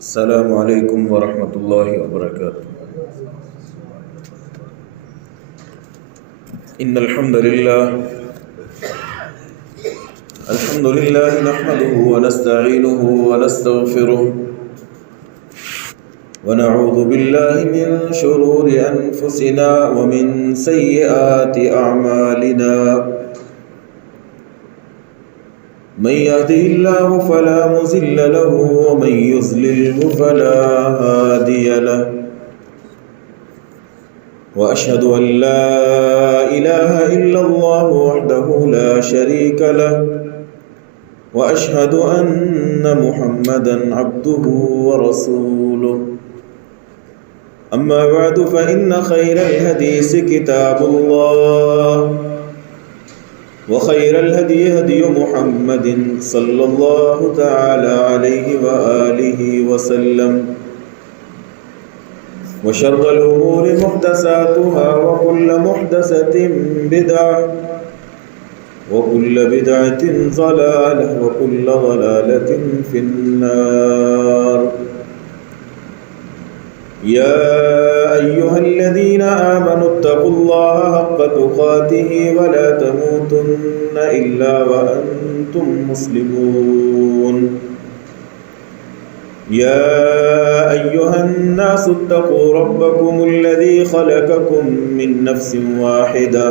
السلام علیکم ورحمۃ اللہ وبرکاتہ۔ ان الحمد للہ نحمده ونستعینه ونستغفره ونعوذ باللہ من شرور انفسنا ومن سیئات اعمالنا، من يهده الله فلا مضل له ومن يضلل فلا هادي له، وأشهد أن لا إله إلا الله وحده لا شريك له، وأشهد أن محمدا عبده ورسوله. أما بعد فإن خير الحديث كتاب الله، وخير الهدي هدي محمد صلى الله تعالى عليه وآله وسلم، وشر الأمور محدثاتها وكل محدثة بدعة وكل بدعة ضلالة وكل ضلالة في النار. يا أيها الذين آمنوا اتقوا الله حق تقاته ولا تموتن إلا وأنتم مسلمون. يا أيها الناس اتقوا ربكم الذي خلقكم من نفس واحدة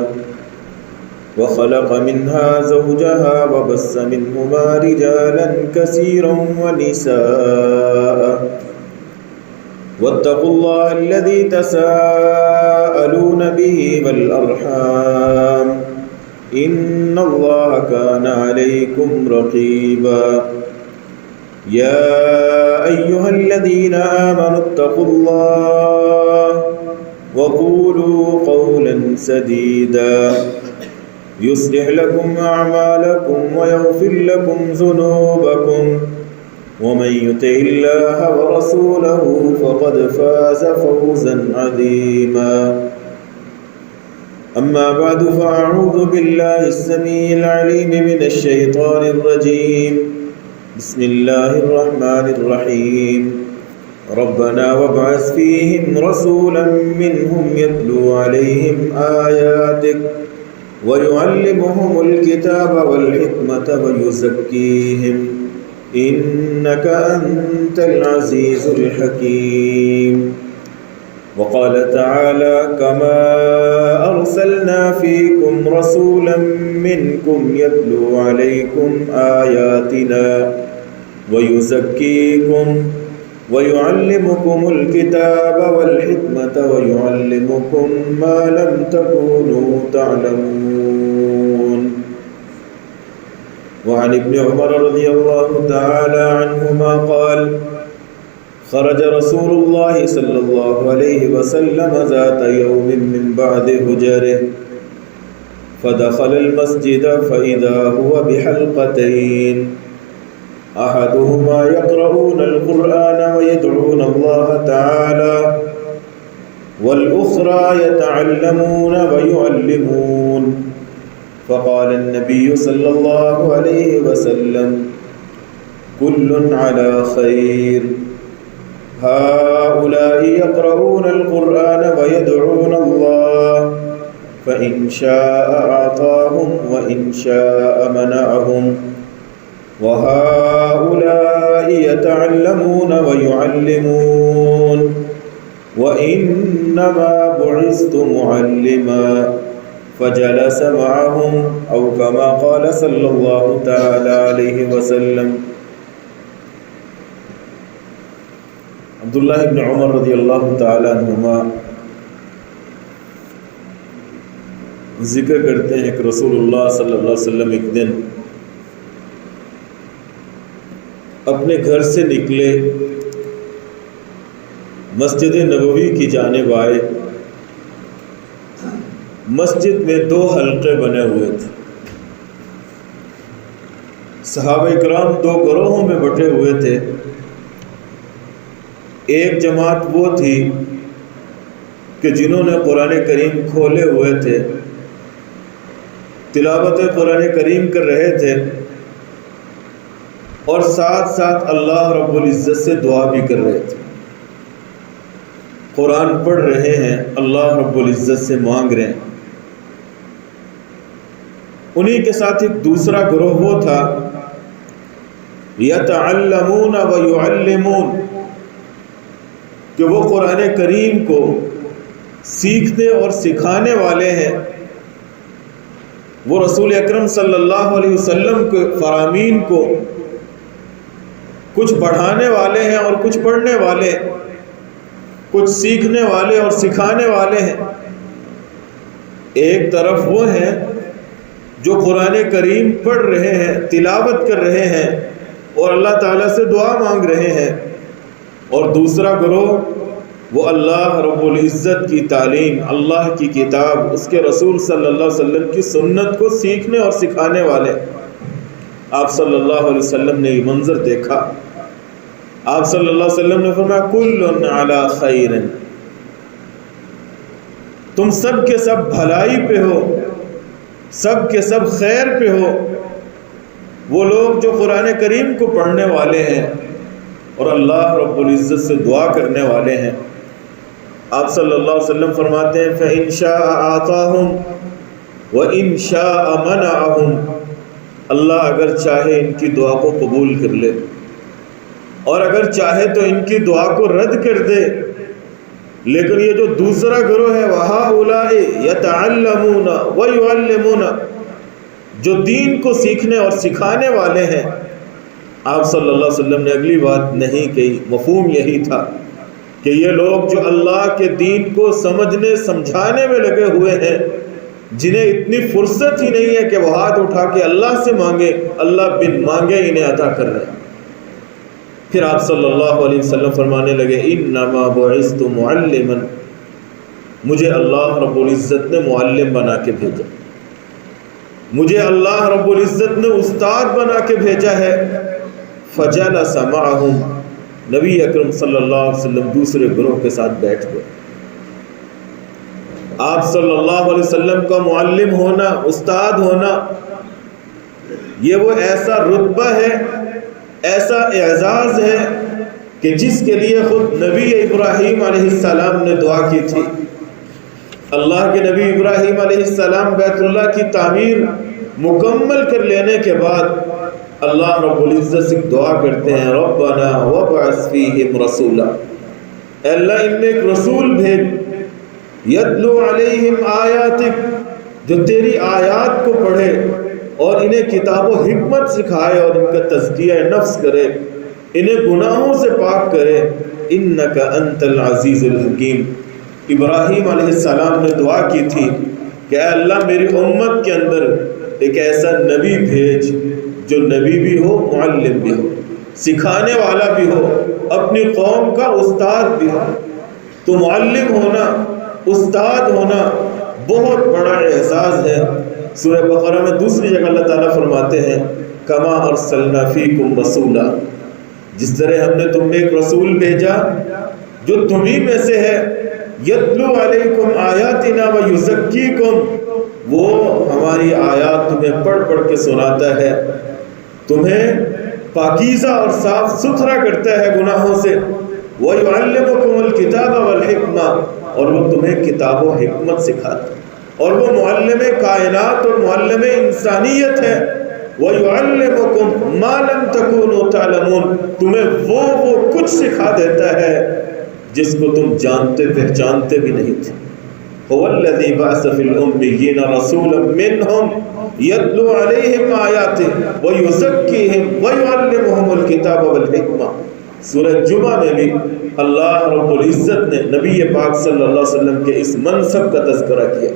وخلق منها زوجها وبث منهما رجالا كثيرا ونساء، واتقوا الله الذي تساءلون به والأرحام إن الله كان عليكم رقيبا. يا أيها الذين آمنوا اتقوا الله وقولوا قولا سديدا يصلح لكم أعمالكم ويغفر لكم ذنوبكم، ومن يطع الله ورسوله فقد فاز فوزا عظيما. أما بعد فأعوذ بالله السميع العليم من الشيطان الرجيم. بسم الله الرحمن الرحيم. ربنا وابعث فيهم رسولا منهم يتلو عليهم آياتك ويعلمهم الكتاب والحكمة ويزكيهم إنك أنت العزيز الحكيم. وقال تعالى كما أرسلنا فيكم رسولا منكم يتلو عليكم آياتنا ويزكيكم ويعلمكم الكتاب والحكمة ويعلمكم ما لم تكونوا تعلمون. وعن ابن عمر رضي الله تعالى عنهما قال خرج رسول الله صلى الله عليه وسلم ذات يوم من بعد هجره فدخل المسجد فإذا هو بحلقتين، أحدهما يقرؤون القرآن ويدعون الله تعالى، والأخرى يتعلمون ويعلمون. فقال النبي صلى الله عليه وسلم كل على خير، هؤلاء يقرؤون القرآن ويدعون الله، فإن شاء أعطاهم وإن شاء منعهم، وهؤلاء يتعلمون ويعلمون، وإنما بعثت معلما. فجلس معهم أو كما قال صلى الله تعالى عليه وسلم. عبداللہ ابن عمر رضی اللہ تعالی عنہما ذکر کرتے ہیں کہ رسول اللہ صلی اللہ علیہ وسلم ایک دن اپنے گھر سے نکلے، مسجد نبوی کی جانب آئے. مسجد میں 2 حلقے بنے ہوئے تھے. صحابہ کرام 2 گروہوں میں بٹے ہوئے تھے. ایک جماعت وہ تھی کہ جنہوں نے قرآن کریم کھولے ہوئے تھے، تلاوت قرآن کریم کر رہے تھے. اور ساتھ ساتھ اللہ رب العزت سے دعا بھی کر رہے تھے. قرآن پڑھ رہے ہیں، اللہ رب العزت سے مانگ رہے ہیں. انہی کے ساتھ ایک دوسرا گروہ وہ تھا یتعلمون و یعلمون، کہ وہ قرآن کریم کو سیکھنے اور سکھانے والے ہیں. وہ رسول اکرم صلی اللہ علیہ وسلم کے فرامین کو کچھ پڑھانے والے ہیں اور کچھ پڑھنے والے، کچھ سیکھنے والے اور سکھانے والے ہیں. ایک طرف وہ ہیں جو قرآن کریم پڑھ رہے ہیں، تلاوت کر رہے ہیں اور اللہ تعالیٰ سے دعا مانگ رہے ہیں، اور دوسرا گروہ وہ اللہ رب العزت کی تعلیم، اللہ کی کتاب، اس کے رسول صلی اللہ علیہ وسلم کی سنت کو سیکھنے اور سکھانے والے. آپ صلی اللہ علیہ وسلم نے یہ منظر دیکھا. آپ صلی اللہ علیہ وسلم نے فرمایا کل علی خیر، تم سب کے سب بھلائی پہ ہو، سب کے سب خیر پہ ہو. وہ لوگ جو قرآن کریم کو پڑھنے والے ہیں اور اللہ رب العزت سے دعا کرنے والے ہیں. آپ صلی اللہ علیہ وسلم فرماتے ہیں فَإِن شَاءَ آتَاهُمْ وَإِن شَاءَ مَنَعَهُمْ، اللہ اگر چاہے ان کی دعا کو قبول کر لے اور اگر چاہے تو ان کی دعا کو رد کر دے. لیکن یہ جو دوسرا گروہ ہے وَهَؤُلَاءِ يَتَعَلَّمُونَ وَيُعَلِّمُونَ، جو دین کو سیکھنے اور سکھانے والے ہیں. آپ صلی اللہ علیہ وسلم نے اگلی بات نہیں کہی، مفہوم یہی تھا کہ یہ لوگ جو اللہ کے دین کو سمجھنے سمجھانے میں لگے ہوئے ہیں، جنہیں اتنی فرصت ہی نہیں ہے کہ وہ ہاتھ اٹھا کے اللہ سے مانگے، اللہ بن مانگے انہیں عطا کر رہے ہیں. پھر آپ صلی اللہ علیہ وسلم فرمانے لگے انما بعثت معلما، مجھے اللہ رب العزت نے معلم بنا کے بھیجا، مجھے اللہ رب العزت نے استاد بنا کے بھیجا ہے. فجلس معهم، نبی اکرم صلی اللہ علیہ وسلم دوسرے گروہ کے ساتھ بیٹھ گئے. آپ صلی اللہ علیہ وسلم کا معلم ہونا، استاد ہونا، یہ وہ ایسا رتبہ ہے، ایسا اعزاز ہے کہ جس کے لیے خود نبی ابراہیم علیہ السلام نے دعا کی تھی. اللہ کے نبی ابراہیم علیہ السلام بیت اللہ کی تعمیر مکمل کر لینے کے بعد اللہ رب العزت سے دعا کرتے ہیں ربنا وابعث فیہم رسولا، اے اللہ ان میں ایک رسول بھیج یتلو علیہم آیاتک، جو تیری آیات کو پڑھے اور انہیں کتاب و حکمت سکھائے اور ان کا تزکیہ نفس کرے، انہیں گناہوں سے پاک کرے. انک انت العزیز الحکیم. ابراہیم علیہ السلام نے دعا کی تھی کہ اے اللہ میری امت کے اندر ایک ایسا نبی بھیج جو نبی بھی ہو، معلم بھی ہو، سکھانے والا بھی ہو، اپنی قوم کا استاد بھی ہو. تو معلم ہونا، استاد ہونا بہت بڑا اعزاز ہے. سورہ بقرہ میں دوسری جگہ اللہ تعالیٰ فرماتے ہیں کما ارسلنا فیکم رسولا، جس طرح ہم نے تم میں ایک رسول بھیجا جو تمہیں میں سے ہے، یتلو علیکم آیاتنا ویزکیکم، وہ ہماری آیات تمہیں پڑھ پڑھ کے سناتا ہے، تمہیں پاکیزہ اور صاف ستھرا کرتا ہے گناہوں سے. وَيُعَلِّمُكُمُ الْكِتَابَ وَالْحِكْمَةَ، اور وہ تمہیں کتاب و حکمت سکھاتا ہے، اور وہ معلم کائنات اور معلم انسانیت ہے. وَيُعَلِّمُكُمْ مَا لَمْ تَكُونُوا تَعْلَمُونَ، تمہیں وہ کچھ سکھا دیتا ہے جس کو تم جانتے پہچانتے بھی نہیں تھے. هُوَ الَّذِي بَعَثَ فِي الْأُمِّيِّينَ رَسُولًا مِّنْهُمْ يَتْلُو عَلَيْهِمْ آيَاتِهِ وَيُزَكِّيهِمْ وَيُعَلِّمُهُمُ الْكِتَابَ وَالْحِكْمَةَ. سورہ جمعہ میں بھی اللہ رب العزت نے نبی پاک صلی اللہ علیہ وسلم کے اس منصب کا تذکرہ کیا.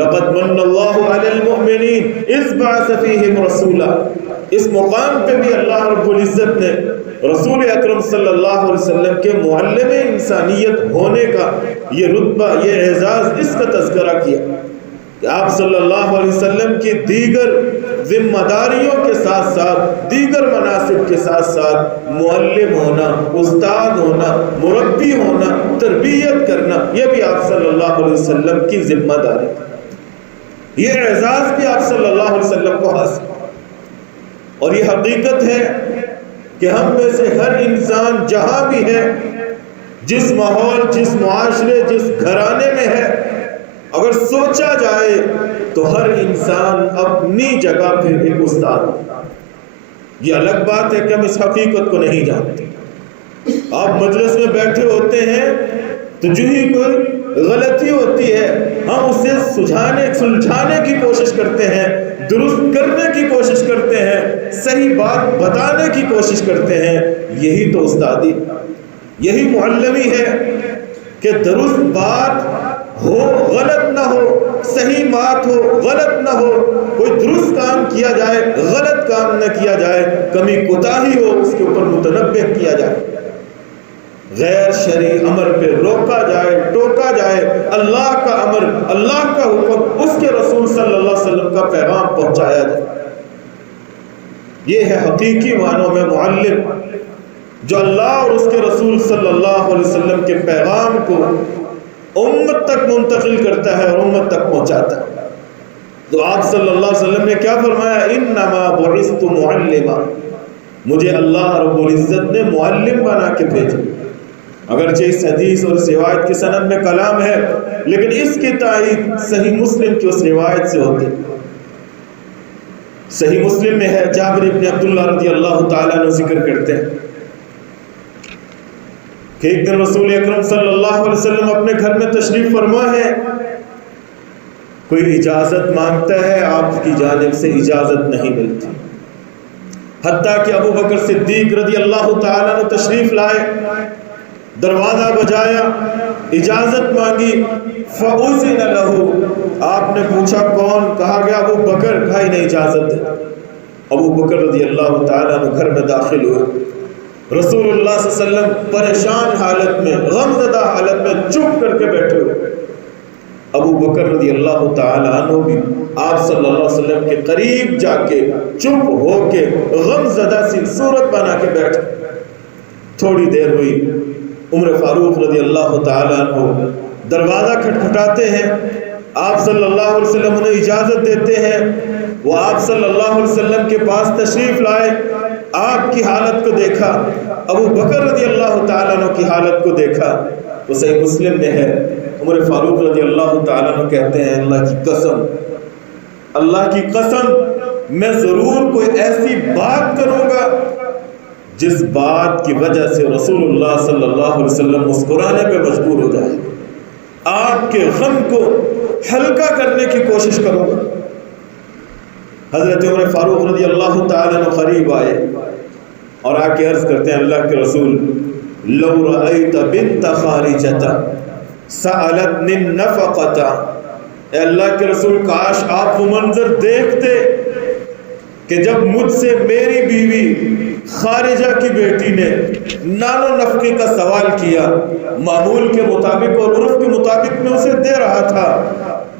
لَقَدْ مَنَّ اللَّهُ عَلَى الْمُؤْمِنِينَ إِذْ بَعَثَ فِيهِمْ رَسُولًا. اس مقام پہ بھی اللہ رب العزت نے رسول اکرم صلی اللہ علیہ وسلم کے معلم انسانیت ہونے کا یہ رتبہ، یہ اعزاز، اس کا تذکرہ کیا کہ آپ صلی اللہ علیہ وسلم کی دیگر ذمہ داریوں کے ساتھ ساتھ، دیگر مناسب کے ساتھ ساتھ معلم ہونا، استاد ہونا، مربی ہونا، تربیت کرنا، یہ بھی آپ صلی اللہ علیہ وسلم کی ذمہ داری. یہ اعزاز بھی آپ صلی اللہ علیہ وسلم کو حاصل. اور یہ حقیقت ہے کہ ہم میں سے ہر انسان جہاں بھی ہے، جس ماحول، جس معاشرے، جس گھرانے میں ہے، اگر سوچا جائے تو ہر انسان اپنی جگہ پہ ایک استاد ہے۔ یہ الگ بات ہے کہ ہم اس حقیقت کو نہیں جانتے۔ آپ مجلس میں بیٹھے ہوتے ہیں تو جو ہی کوئی غلطی ہوتی ہے ہم اسے سلجھانے کی کوشش کرتے ہیں، درست کرنے کی کوشش کرتے ہیں، صحیح بات بتانے کی کوشش کرتے ہیں۔ یہی تو استادی، یہی معلمی ہے کہ درست بات ہو، غلط نہ ہو، صحیح بات ہو، غلط نہ ہو، کوئی درست کام کیا جائے، غلط کام نہ کیا جائے، کمی کوتاہی ہو اس کے اوپر متنبہ کیا جائے، غیر شرعی امر پہ روکا جائے، ٹوکا جائے، اللہ کا امر، اللہ کا حکم، اس کے رسول صلی اللہ علیہ وسلم کا پیغام پہنچایا جائے۔ یہ ہے حقیقی معنوں میں معلم، جو اللہ اور اس کے رسول صلی اللہ علیہ وسلم کے پیغام کو امت تک منتقل کرتا ہے اور امت تک پہنچاتا ہے۔ تو آپ صلی اللہ علیہ وسلم نے کیا فرمایا؟ انما بعثت معلما، مجھے اللہ رب العزت نے معلم بنا کے بھیجا۔ اگرچہ اس حدیث اور اس روایت کی سند میں کلام ہے، لیکن اس کی تائید صحیح مسلم کی اس روایت سے ہوتی ہے۔ صحیح مسلم میں ہے، جابر بن عبداللہ رضی اللہ تعالیٰ عنہ ذکر کرتے ہیں کہ ایک دن رسول اکرم صلی اللہ علیہ وسلم اپنے گھر میں تشریف فرما ہے، کوئی اجازت مانگتا ہے، آپ کی جانب سے اجازت نہیں ملتی، حتیٰ کہ ابو بکر صدیق رضی اللہ تعالیٰ عنہ تشریف لائے، دروازہ بجایا، اجازت مانگی، فَأُذِنَ لَهُ، آپ نے پوچھا کون؟ کہا گیا ابو بکر، کہا انہیں اجازت دے۔ ابو بکر رضی اللہ تعالیٰ عنہ گھر میں داخل ہوئے، رسول اللہ صلی اللہ علیہ وسلم پریشان حالت میں، غمزدہ حالت میں چپ کر کے بیٹھے ہوئے۔ ابو بکر رضی اللہ تعالیٰ عنہ بھی آپ صلی اللہ علیہ وسلم کے قریب جا کے چپ ہو کے غمزدہ سی صورت بنا کے بیٹھے۔ تھوڑی دیر ہوئی، عمر فاروق رضی اللہ تعالیٰ عنہ دروازہ کھٹکھٹاتے ہیں، آپ صلی اللہ علیہ وسلم انہیں اجازت دیتے ہیں، وہ آپ صلی اللہ علیہ وسلم کے پاس تشریف لائے، آپ کی حالت کو دیکھا، ابو بکر رضی اللہ تعالیٰ عنہ کی حالت کو دیکھا، تو صحیح مسلم میں ہے، عمر فاروق رضی اللہ تعالیٰ عنہ کہتے ہیں اللہ کی قسم، اللہ کی قسم، میں ضرور کوئی ایسی بات کروں گا جس بات کی وجہ سے رسول اللہ صلی اللہ علیہ وسلم مسکرانے پہ مجبور ہو جائے، آپ کے غم کو ہلکا کرنے کی کوشش کروں گا۔ حضرت عمر فاروق رضی اللہ تعالیٰ عنہ قریب آئے اور آ کے عرض کرتے ہیں اللہ کے رسول، لو رأیت بنت خارجۃ سألتنی النفقۃ، اے اللہ کے رسول کاش آپ وہ منظر دیکھتے کہ جب مجھ سے میری بیوی خارجہ کی بیٹی نے نان و نفقے کا سوال کیا، معمول کے مطابق اور عرف کے مطابق میں اسے دے رہا تھا،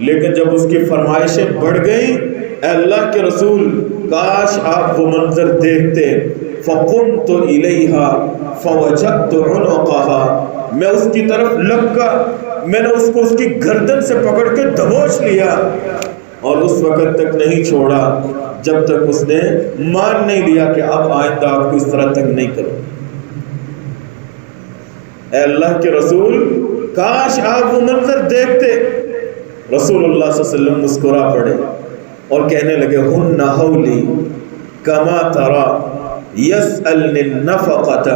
لیکن جب اس کی فرمائشیں بڑھ گئیں، اے اللہ کے رسول کاش آپ وہ منظر دیکھتے، فقمت الیہا فوجدت عنقہا، میں اس کی طرف لپکا، میں نے اس کو اس کی گردن سے پکڑ کے دبوچ لیا اور اس وقت تک نہیں چھوڑا جب تک اس نے مان نہیں لیا کہ اب آئندہ آپ کو اس طرح تک نہیں کروں۔ اے اللہ کے رسول کاش آپ وہ منظر دیکھتے۔ رسول اللہ صلی اللہ علیہ وسلم مسکرا پڑے اور کہنے لگے ہن حولی کما ترى یسألنی النفقۃ،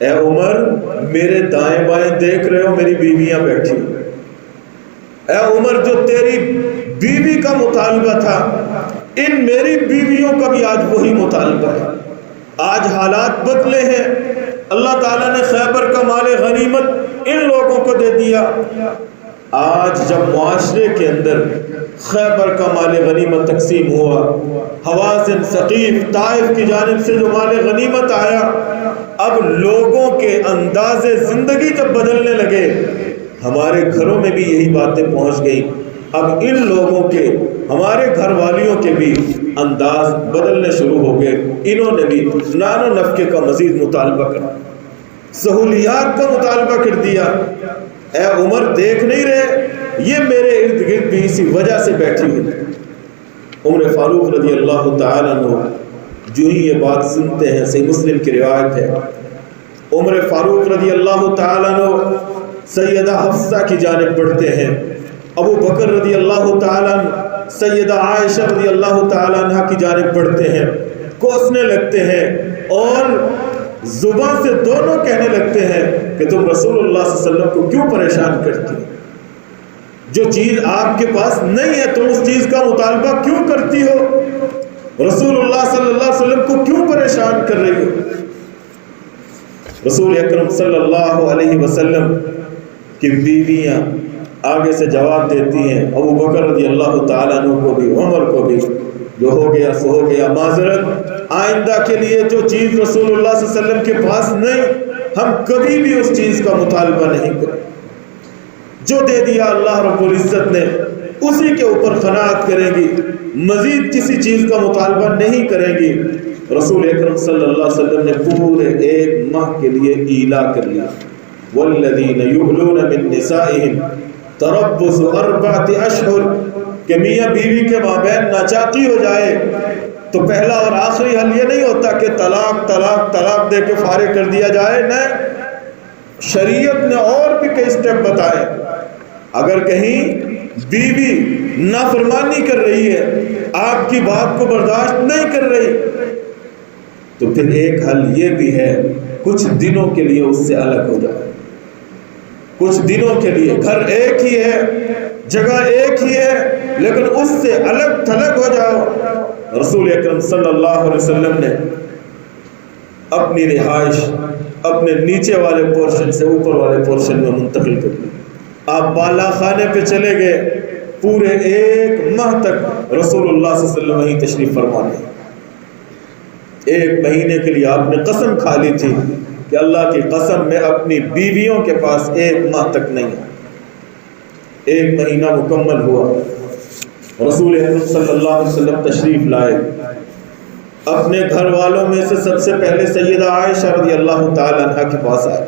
اے عمر میرے دائیں بائیں دیکھ رہے ہو میری بیویاں بیٹھی، اے عمر جو تیری بیوی کا مطالبہ تھا ان میری بیویوں کا بھی آج وہی مطالبہ ہے۔ آج حالات بدلے ہیں، اللہ تعالیٰ نے خیبر کا مال غنیمت ان لوگوں کو دے دیا۔ آج جب معاشرے کے اندر خیبر کا مال غنیمت تقسیم ہوا، حوازن، ثقیف، طائف کی جانب سے جو مال غنیمت آیا، اب لوگوں کے انداز زندگی جب بدلنے لگے، ہمارے گھروں میں بھی یہی باتیں پہنچ گئیں، اب ان لوگوں کے، ہمارے گھر والیوں کے بھی انداز بدلنے شروع ہو گئے، انہوں نے بھی نان و نفقے کا مزید مطالبہ کر، سہولیات کا مطالبہ کر دیا۔ اے عمر دیکھ نہیں رہے یہ میرے ارد گرد بھی اسی وجہ سے بیٹھی ہوئی۔ عمر فاروق رضی اللہ تعالیٰ عنہ جو ہی یہ بات سنتے ہیں، صحیح مسلم کی روایت ہے، عمر فاروق رضی اللہ تعالیٰ عنہ سیدہ حفصہ کی جانب بڑھتے ہیں، ابو بکر رضی اللہ تعالیٰ عنہ سیدہ عائشہ رضی اللہ تعالیٰ عنہ کی جانب بڑھتے ہیں، کوسنے لگتے ہیں اور زبان سے دونوں کہنے لگتے ہیں کہ تم رسول اللہ صلی اللہ علیہ وسلم کو کیوں پریشان کرتی ہو؟ جو چیز آپ کے پاس نہیں ہے تم اس چیز کا مطالبہ کیوں کرتی ہو؟ رسول اللہ صلی اللہ علیہ وسلم کو کیوں پریشان کر رہی ہو؟ رسول اکرم صلی اللہ علیہ وسلم کی بیویاں آگے سے جواب دیتی ہیں، ابو بکر رضی اللہ تعالیٰ عنہ کو بھی، عمر کو بھی، جو ہو گیا سو ہو گیا، معذرت، آئندہ کے لیے جو چیز رسول اللہ صلی اللہ علیہ وسلم کے پاس نہیں، ہم کبھی بھی اس چیز کا مطالبہ نہیں کریں، جو دے دیا اللہ رب العزت نے اسی کے اوپر قناعت کریں گی، مزید کسی چیز کا مطالبہ نہیں کریں گی۔ رسول اکرم صلی اللہ علیہ وسلم نے پورے 1 ماہ کے لیے ایلا کر لیا، والذین یؤلون من نسائہم تربص 4 اشہر، کہ میاں بیوی کے مابین ناچاقی ہو جائے تو پہلا اور آخری حل یہ نہیں ہوتا کہ طلاق طلاق طلاق دے کے فارغ کر دیا جائے، نہیں، شریعت نے اور بھی کئی سٹیپ بتائے۔ اگر کہیں بیوی نافرمانی کر رہی ہے، آپ کی بات کو برداشت نہیں کر رہی، تو پھر ایک حل یہ بھی ہے، کچھ دنوں کے لیے اس سے الگ ہو جائے، کچھ دنوں کے لیے، گھر ایک ہی ہے، جگہ ایک ہی ہے، لیکن اس سے الگ تھلگ ہو جاؤ۔ رسول اکرم صلی اللہ علیہ وسلم نے اپنی رہائش اپنے نیچے والے پورشن سے اوپر والے پورشن میں منتقل کر دی، آپ بالا خانے پہ چلے گئے، پورے 1 ماہ تک رسول اللہ صلی اللہ علیہ وسلم وہیں تشریف فرما لے۔ 1 مہینے کے لیے آپ نے قسم کھا لی تھی کہ اللہ کی قسم میں اپنی بیویوں کے پاس 1 ماہ تک نہیں۔ 1 مہینہ مکمل ہوا، رسول اکرم صلی اللہ علیہ وسلم تشریف لائے، اپنے گھر والوں میں سے سب سے پہلے سیدہ عائشہ رضی اللہ تعالی عنہ کے پاس آئے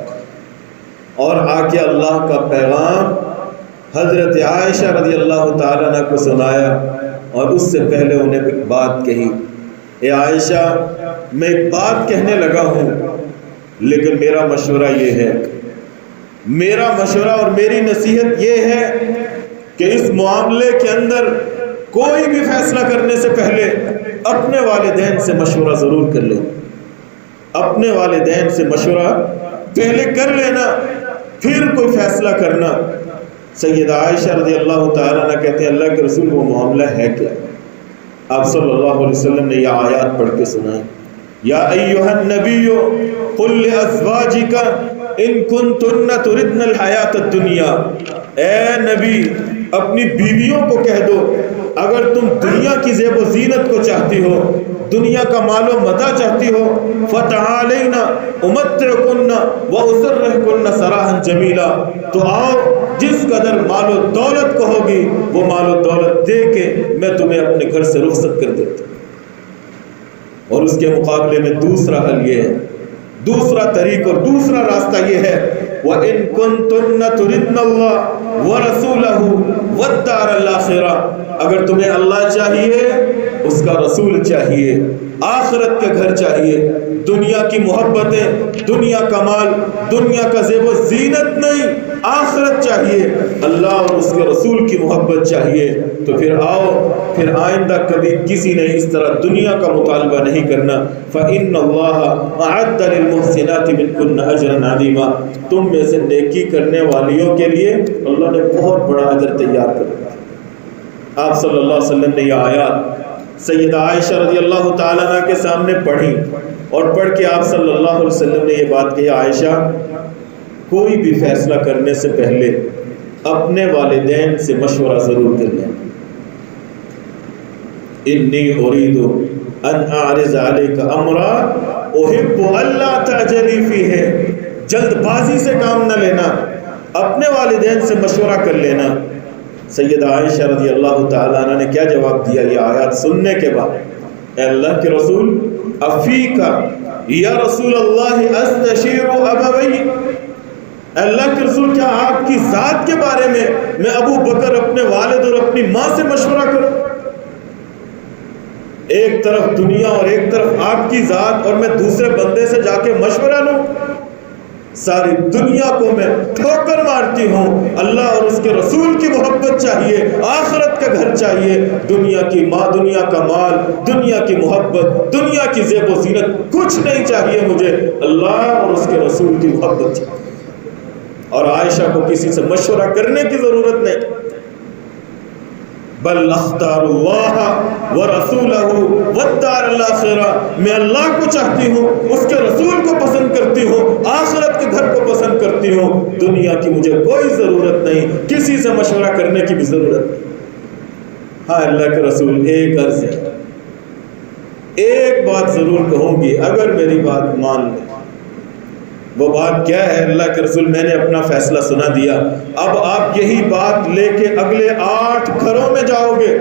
اور آ کے اللہ کا پیغام حضرت عائشہ رضی اللہ تعالی عنہ کو سنایا، اور اس سے پہلے انہیں ایک بات کہی، اے عائشہ، میں ایک بات کہنے لگا ہوں، لیکن میرا مشورہ یہ ہے، میرا مشورہ اور میری نصیحت یہ ہے کہ اس معاملے کے اندر کوئی بھی فیصلہ کرنے سے پہلے اپنے والدین سے مشورہ ضرور کر لیں، اپنے والدین سے مشورہ پہلے کر لینا، پھر کوئی فیصلہ کرنا۔ سیدہ عائشہ رضی اللہ تعالیٰ عنہ کہتے ہیں، اللہ کے رسول وہ معاملہ ہے کیا؟ آپ صلی اللہ علیہ وسلم نے یہ آیات پڑھ کے سنائیں، یا ایھا النبی قل لازواجک ان کنتن تردن الحیات الدنیا، اے نبی اپنی بیویوں کو کہہ دو اگر تم دنیا کی زیب و زینت کو چاہتی ہو، دنیا کا مال و متاع چاہتی ہو، فتعالین امتعکن واسرحکن سراحا جمیلا، تو آؤ جس قدر مال و دولت کو ہوگی وہ مال و دولت دے کے میں تمہیں اپنے گھر سے رخصت کر دیتا ہوں۔ اور اس کے مقابلے میں دوسرا حل یہ ہے، دوسرا طریق اور دوسرا راستہ یہ ہے، وَإِن كُنتُنَّ تُرِدْنَ اللَّهَ وَرَسُولَهُ وَالدَّارَ الْآخِرَةَ، اگر تمہیں اللہ چاہیے، اس کا رسول چاہیے، آخرت کے گھر چاہیے، دنیا کی محبتیں، دنیا کا مال، دنیا کا زیب و زینت نہیں، آخرت چاہیے، اللہ اور اس کے رسول کی محبت چاہیے، تو پھر آؤ، پھر آئندہ کبھی کسی نے اس طرح دنیا کا مطالبہ نہیں کرنا۔ فَإِنَّ اللَّهَ أَعَدَّ لِلْمُحْسِنَاتِ مِنْكُنَّ أَجْرًا عَظِيمًا، تم میں سے نیکی کرنے والیوں کے لیے اللہ نے بہت بڑا اجر تیار کر دیا۔ آپ صلی اللہ علیہ وسلم نے یہ آیات سیدہ عائشہ رضی اللہ تعالیٰ عنہ کے سامنے پڑھی، اور پڑھ کے آپ صلی اللہ علیہ وسلم نے یہ بات کہی، عائشہ کوئی بھی فیصلہ کرنے سے پہلے اپنے والدین سے مشورہ ضرور کر لیں۔ انی اريد ان اعرض عليك امرا احب الا تعجلي فيه، جلد بازی سے کام نہ لینا، اپنے والدین سے مشورہ کر لینا۔ سیدہ عائشہ رضی اللہ تعالیٰ عنہ نے کیا جواب دیا یہ آیات سننے کے بعد؟ اے اللہ کے رسول، افیکا یا رسول اللہ استشیر ابوی، اللہ کے رسول کیا آپ کی ذات کے بارے میں ابو بکر اپنے والد اور اپنی ماں سے مشورہ کروں؟ ایک طرف دنیا اور ایک طرف آپ کی ذات، اور میں دوسرے بندے سے جا کے مشورہ لوں؟ ساری دنیا کو میں ٹھوکر مارتی ہوں، اللہ اور اس کے رسول کی محبت چاہیے، آخرت کا گھر چاہیے، دنیا کی ماں، دنیا کا مال، دنیا کی محبت، دنیا کی زیب و زینت کچھ نہیں چاہیے مجھے، اللہ اور اس کے رسول کی محبت چاہیے۔ اور عائشہ کو کسی سے مشورہ کرنے کی ضرورت نہیں، بل اختار اللہ ورسولہ والدار الاخرہ، میں اللہ کو چاہتی ہوں، اس کے رسول کو پسند کرتی ہوں، آخرت کے گھر کو پسند کرتی ہوں، دنیا کی مجھے کوئی ضرورت نہیں، کسی سے مشورہ کرنے کی بھی ضرورت نہیں۔ ہاں اللہ کے رسول ایک عرض ہے، ایک بات ضرور کہوں گی، اگر میری بات مان لیں۔ وہ بات کیا ہے؟ اللہ کے رسول میں نے اپنا فیصلہ سنا دیا، اب آپ یہی بات لے کے اگلے 8 گھروں میں جاؤ گے،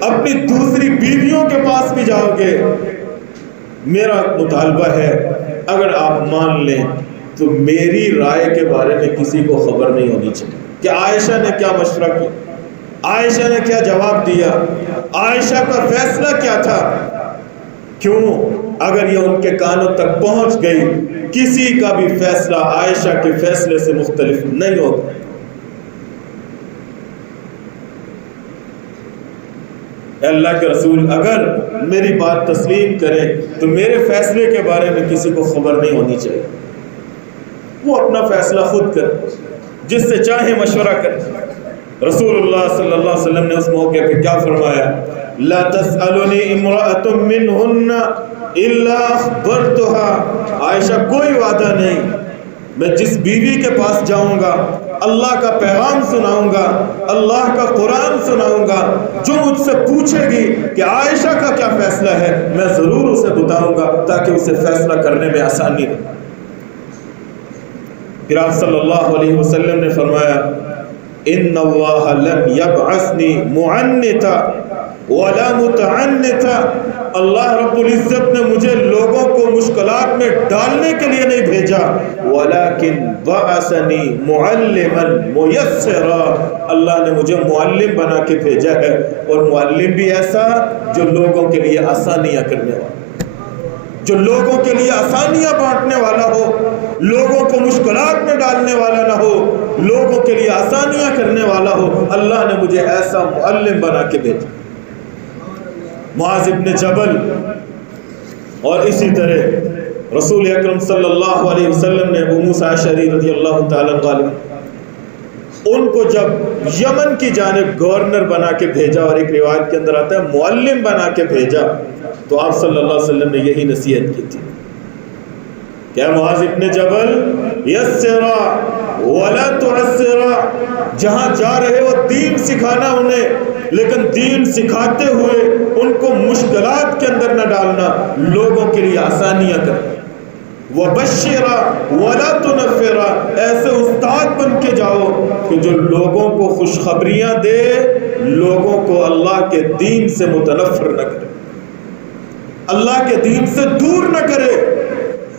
اپنی دوسری بیویوں کے پاس بھی جاؤ گے۔ میرا مطالبہ ہے اگر آپ مان لیں تو میری رائے کے بارے میں کسی کو خبر نہیں ہونی چاہیے کہ عائشہ نے کیا مشورہ کیا، عائشہ نے کیا جواب دیا، عائشہ کا فیصلہ کیا تھا۔ کیوں؟ اگر یہ ان کے کانوں تک پہنچ گئی، کسی کا بھی فیصلہ عائشہ کے فیصلے سے مختلف نہیں ہوگا۔ اللہ کے رسول اگر میری بات تسلیم کریں تو میرے فیصلے کے بارے میں کسی کو خبر نہیں ہونی چاہیے، وہ اپنا فیصلہ خود کرے، جس سے چاہے مشورہ کرے۔ رسول اللہ صلی اللہ علیہ وسلم نے اس موقع پہ کیا فرمایا؟ لا تسألنی امرأۃ منہن الا اخبرتها، عائشہ کوئی وعدہ نہیں، میں جس بیوی کے پاس جاؤں گا اللہ کا پیغام سناؤں گا، اللہ کا قرآن سناؤں گا، جو مجھ سے پوچھے گی کہ عائشہ کا کیا فیصلہ ہے میں ضرور اسے بتاؤں گا تاکہ اسے فیصلہ کرنے میں آسانی رہے۔ پھر آپ صلی اللہ علیہ وسلم نے فرمایا ان اللہ لم یبعثنی معنتا ولا متعنتا، اللہ رب العزت نے مجھے لوگوں کو مشکلات میں ڈالنے کے لیے نہیں بھیجا، ولیکن بعثنی معلما میسرا، اللہ نے مجھے معلم بنا کے بھیجا ہے، اور معلم بھی ایسا جو لوگوں کے لیے آسانیاں کرنے والا، جو لوگوں کے لیے آسانیاں بانٹنے والا ہو، لوگوں کو مشکلات میں ڈالنے والا نہ ہو، لوگوں کے لیے آسانیاں کرنے والا ہو، اللہ نے مجھے ایسا معلم بنا کے بھیجا۔ معاذ ابن جبل اور اسی طرح رسول اکرم صلی اللہ علیہ وسلم نے ابو موسیٰ اشعری رضی اللہ تعالیٰ عنہ ان کو جب یمن کی جانب گورنر بنا کے بھیجا، اور ایک روایت کے اندر آتا ہے معلم بنا کے بھیجا، تو آپ صلی اللہ علیہ وسلم نے یہی نصیحت کی تھی کہ معاذ ابن جبل یسرا ولا تعسرا، جہاں جا رہے ہو دین سکھانا انہیں، لیکن دین سکھاتے ہوئے ان کو مشکلات کے اندر نہ ڈالنا، لوگوں کے لیے آسانیاں کرنا۔ وبشرا ولا تنفرا، ایسے استاد بن کے جاؤ کہ جو لوگوں کو خوشخبریاں دے، لوگوں کو اللہ کے دین سے متنفر نہ کرے، اللہ کے دین سے دور نہ کرے،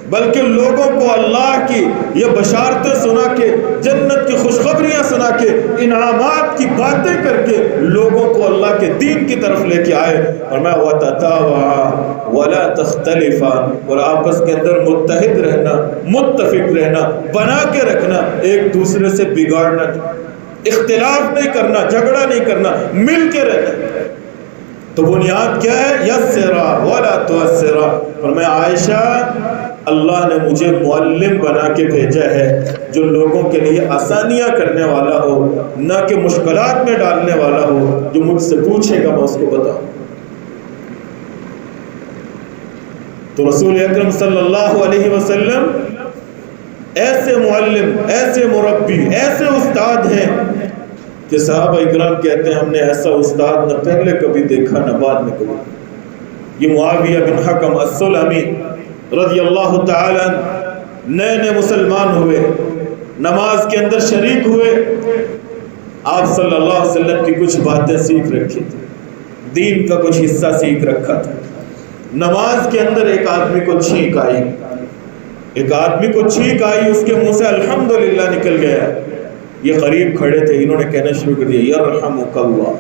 بلکہ لوگوں کو اللہ کی یہ بشارتیں سنا کے، جنت کی خوشخبریاں سنا کے، انعامات کی باتیں کر کے لوگوں کو اللہ کے دین کی طرف لے کے آئے۔ اور میں وَتَتَاوَعَا وَلَا تَخْتَلِفَا، اور آپس کے اندر متحد رہنا، متفق رہنا، بنا کے رکھنا، ایک دوسرے سے بگاڑنا، اختلاف نہیں کرنا، جھگڑا نہیں کرنا، مل کے رہنا۔ تو بنیاد کیا ہے؟ یسرا ولا تعسرا۔ فرمایا عائشہ اللہ نے مجھے معلم بنا کے بھیجا ہے جو لوگوں کے لیے آسانیاں کرنے والا ہو، نہ کہ مشکلات میں ڈالنے والا ہو، جو مجھ سے پوچھے گا میں اس کو بتاؤں۔ تو رسول اکرم صلی اللہ علیہ وسلم ایسے معلم، ایسے مربی، ایسے استاد ہیں کہ صحابہ اکرام کہتے ہیں ہم نے ایسا استاد نہ پہلے کبھی دیکھا نہ بعد میں کبھی۔ یہ معاویہ بن حکم السلمی رضی اللہ تعالیٰ نئے نئے مسلمان ہوئے، نماز کے اندر شریک ہوئے، آپ صلی اللہ علیہ وسلم کی کچھ باتیں سیکھ رکھی تھی، دین کا کچھ حصہ سیکھ رکھا تھا۔ نماز کے اندر ایک آدمی کو چھینک آئی، اس کے منہ سے الحمدللہ نکل گیا۔ یہ قریب کھڑے تھے، انہوں نے کہنا شروع کر دیا یرحمک اللہ،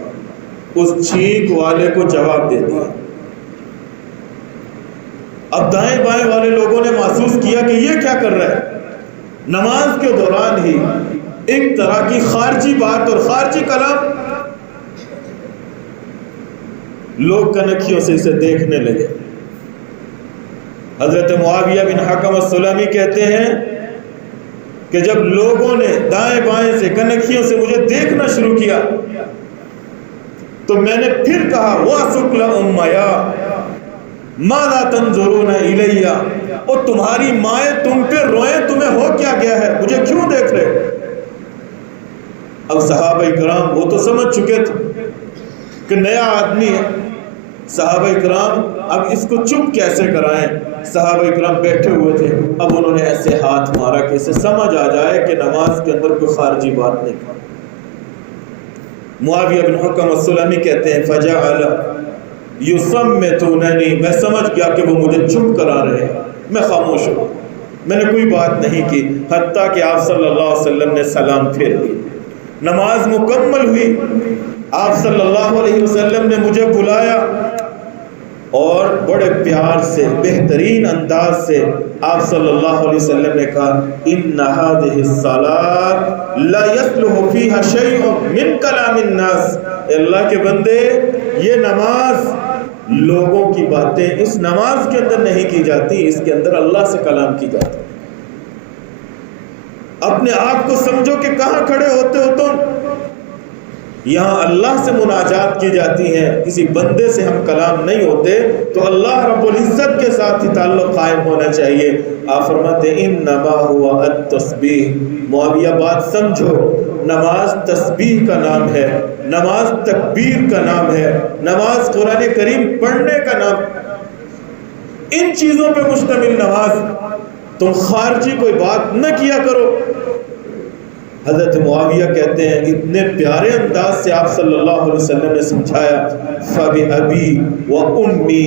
اس چھینک والے کو جواب دے دیا۔ اب دائیں بائیں والے لوگوں نے محسوس کیا کہ یہ کیا کر رہا ہے۔ نماز کے دوران ہی ایک طرح کی خارجی بات اور خارجی کلام، لوگ کنکھیوں سے اسے دیکھنے لگے۔ حضرت معاویہ بن حکم السلمی کہتے ہیں کہ جب لوگوں نے دائیں بائیں سے کنکھیوں سے مجھے دیکھنا شروع کیا تو میں نے پھر کہا وَاسُقْ لَأُمَّ يَا مَاذَا تَنْظُرُونَ إِلَيَّ، اور تمہاری مائیں تم پہ روئیں، تمہیں ہو کیا گیا ہے، مجھے کیوں دیکھ رہے۔ اب صحابہ کرام وہ تو سمجھ چکے تھے کہ نیا آدمی ہے، صحابہ کرام اب اس کو چپ کیسے کرائیں۔ صحابہ کرام بیٹھے ہوئے تھے، اب انہوں نے ایسے ہاتھ مارا کہ اسے سمجھ آ جائے کہ نماز کے اندر کوئی خارجی بات نہیں۔ معاویہ بن حکم السلمی کہتے ہیں فجعل یصمتوننی، میں سمجھ گیا کہ وہ مجھے چپ کرا رہے ہیں، میں خاموش ہوں، میں نے کوئی بات نہیں کی، حتیٰ کہ آپ صلی اللہ علیہ وسلم نے سلام پھیر دی۔ نماز مکمل ہوئی، آپ صلی اللہ علیہ وسلم نے مجھے بلایا اور بڑے پیار سے بہترین انداز سے آپ صلی اللہ علیہ وسلم نے کہا ان هذه الصلاة لا يصلح فيها شيء من كلام الناس، اللہ کے بندے یہ نماز لوگوں کی باتیں اس نماز کے اندر نہیں کی جاتی، اس کے اندر اللہ سے کلام کی جاتی۔ اپنے آپ کو سمجھو کہ کہاں کھڑے ہوتے ہو تم، یہاں اللہ سے مناجات کی جاتی ہے، کسی بندے سے ہم کلام نہیں ہوتے، تو اللہ رب العزت کے ساتھ ہی تعلق قائم ہونا چاہیے۔ آپ فرماتے ہیں انما ہوا التسبیح، معاویہ بات سمجھو، نماز تسبیح کا نام ہے، نماز تکبیر کا نام ہے، نماز قرآن کریم پڑھنے کا نام، ان چیزوں پہ مشتمل نماز، تم خارجی کوئی بات نہ کیا کرو۔ حضرت معاویہ کہتے ہیں اتنے پیارے انداز سے آپ صلی اللہ علیہ وسلم نے سمجھایا فَبِأَبِي وَأُمِّي،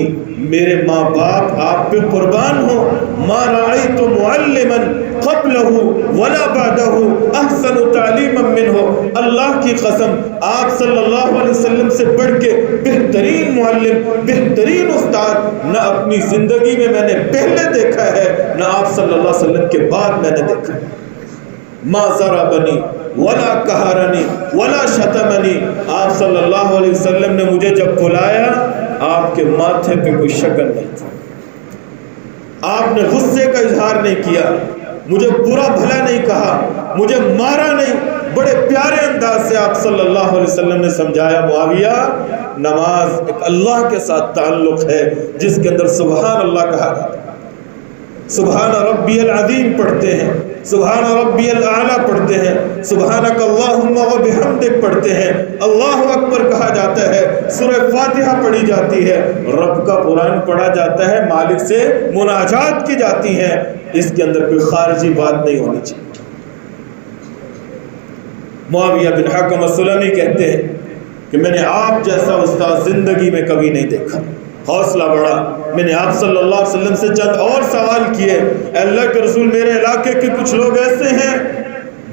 میرے ماں باپ آپ پہ قربان ہوں، مَا رَأَيْتُ مُعَلِّمًا قَبْلَهُ وَلَا بَعْدَهُ أَحْسَنُ تَعْلِيمًا مِّنْهُ، اللہ کی قسم آپ صلی اللہ علیہ وسلم سے بڑھ کے بہترین معلم، بہترین استاد نہ اپنی زندگی میں نے پہلے دیکھا ہے، نہ آپ صلی اللہ علیہ وسلم کے بعد میں نے دیکھا ہے۔ ما ضربنی ولا قہرنی ولا شتمنی، آپ صلی اللہ علیہ وسلم نے مجھے جب بلایا آپ کے ماتھے پہ کوئی شکل نہیں تھا، آپ نے غصے کا اظہار نہیں کیا، مجھے برا بھلا نہیں کہا، مجھے مارا نہیں، بڑے پیارے انداز سے آپ صلی اللہ علیہ وسلم نے سمجھایا معاویہ نماز ایک اللہ کے ساتھ تعلق ہے جس کے اندر سبحان اللہ کہا جاتا ہے، سبحان ربی العظیم پڑھتے ہیں، سبحان ربی الاعلیٰ پڑھتے ہیں، سبحانک اللہم و بحمدک پڑھتے ہیں، اللہ اکبر کہا جاتا ہے، سورہ فاتحہ پڑھی جاتی ہے، رب کا قرآن پڑھا جاتا ہے، مالک سے مناجات کی جاتی ہیں، اس کے اندر کوئی خارجی بات نہیں ہونی چاہیے۔ معاویہ بن حکم السلمی کہتے ہیں کہ میں نے آپ جیسا استاد زندگی میں کبھی نہیں دیکھا، حوصلہ بڑھا، میں نے آپ صلی اللہ علیہ وسلم سے چند اور سوال کیے، اے اللہ کے رسول میرے علاقے کے کچھ لوگ ایسے ہیں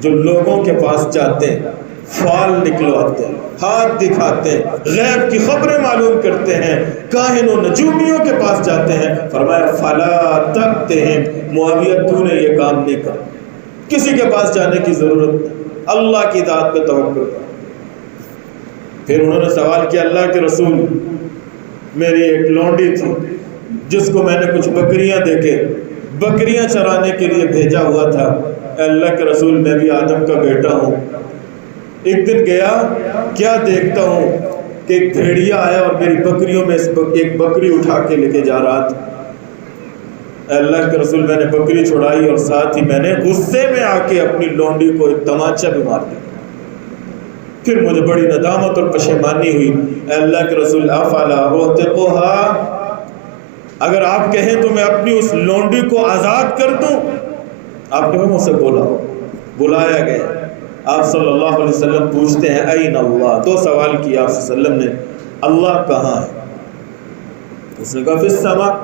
جو لوگوں کے پاس جاتے ہیں، فال نکلواتے ہیں، ہاتھ دکھاتے ہیں، غیب کی خبریں معلوم کرتے ہیں، کاہن و نجومیوں کے پاس جاتے ہیں، فرمایا فلا تأتہم، معاویہ تو نے یہ کام نہیں کر، کسی کے پاس جانے کی ضرورت نہیں، اللہ کی ذات پہ توکل کر۔ پھر انہوں نے سوال کیا اللہ کے رسول میری ایک لونڈی تھی جس کو میں نے کچھ بکریاں دے کے بکریاں چرانے کے لیے بھیجا ہوا تھا، اے اللہ کے رسول میں بھی آدم کا بیٹا ہوں، ایک دن گیا کیا دیکھتا ہوں کہ ایک بھیڑیا آیا اور میری بکریوں میں ایک بکری اٹھا کے لے کے جا رہا تھا، اے اللہ کے رسول میں نے بکری چھڑائی اور ساتھ ہی میں نے غصے میں آ کے اپنی لونڈی کو ایک تمانچہ بھی مار دیا، پھر مجھے بڑی ندامت اور پشیمانی ہوئی، اے اللہ کے رسول افلا اعتقها، اگر آپ کہیں تو میں اپنی اس لونڈی کو آزاد کر دوں، آپ نے مجھ سے بولا، بلایا گیا، آپ صلی اللہ علیہ وسلم پوچھتے ہیں این اللہ، دو سوال کیا آپ صلی اللہ علیہ وسلم نے، اللہ کہاں ہے؟ اس نے کہا فی السماء،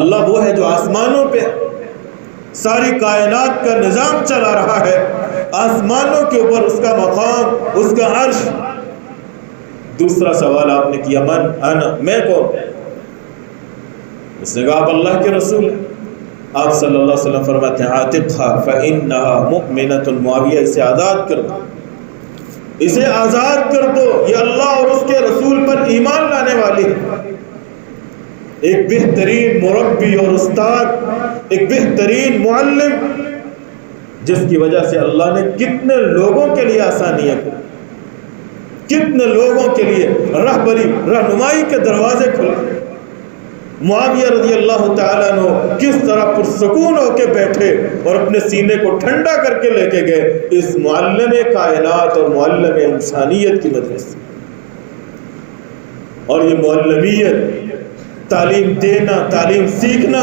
اللہ وہ ہے جو آسمانوں پہ ساری کائنات کا نظام چلا رہا ہے، آسمانوں کے اوپر اس کا مقام، اس کا عرش، دوسرا سوال آپ نے کیا من انا، میں کون؟ اس نے کہا آپ اللہ کے رسول ہیں۔ آپ صلی اللہ علیہ وسلم فرماتے ہیں عاتقها فإنها مؤمنة، معاویہ اسے آزاد کر دو، اسے آزاد کر دو، یہ اللہ اور اس کے رسول پر ایمان لانے والی ہے۔ ایک بہترین مربی اور استاد، ایک بہترین معلم، جس کی وجہ سے اللہ نے کتنے لوگوں کے لیے آسانیاں کی، کتنے لوگوں کے لیے رہبری رہنمائی کے دروازے کھلے۔ معاویہ رضی اللہ تعالیٰ عنہ کس طرح پرسکون ہو کے بیٹھے اور اپنے سینے کو ٹھنڈا کر کے لے کے گئے اس معلم کائنات اور معلم انسانیت کی وجہ سے۔ اور یہ معلمیت، تعلیم دینا، تعلیم سیکھنا،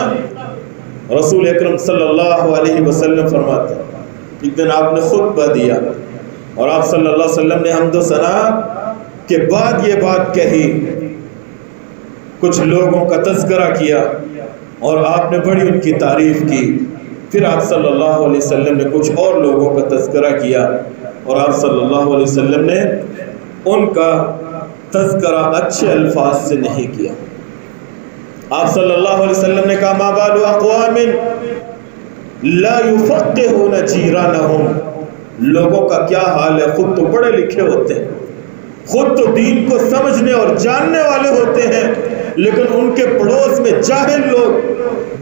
رسول اکرم صلی اللہ علیہ وسلم فرماتے ہیں، ایک دن آپ نے خطبہ دیا اور آپ صلی اللہ علیہ وسلم نے حمد و ثنا کے بعد یہ بات کہی، کچھ لوگوں کا تذکرہ کیا اور آپ نے بڑی ان کی تعریف کی۔ پھر آپ صلی اللہ علیہ وسلم نے کچھ اور لوگوں کا تذکرہ کیا اور آپ صلی اللہ علیہ وسلم نے ان کا تذکرہ اچھے الفاظ سے نہیں کیا۔ آپ صلی اللہ علیہ وسلم نے کہا ما بال اقوام لا يفقهون جيرانهم، لوگوں کا کیا حال ہے، خود تو پڑھے لکھے ہوتے ہیں، خود تو دین کو سمجھنے اور جاننے والے ہوتے ہیں، لیکن ان کے پڑوس میں جاہل لوگ،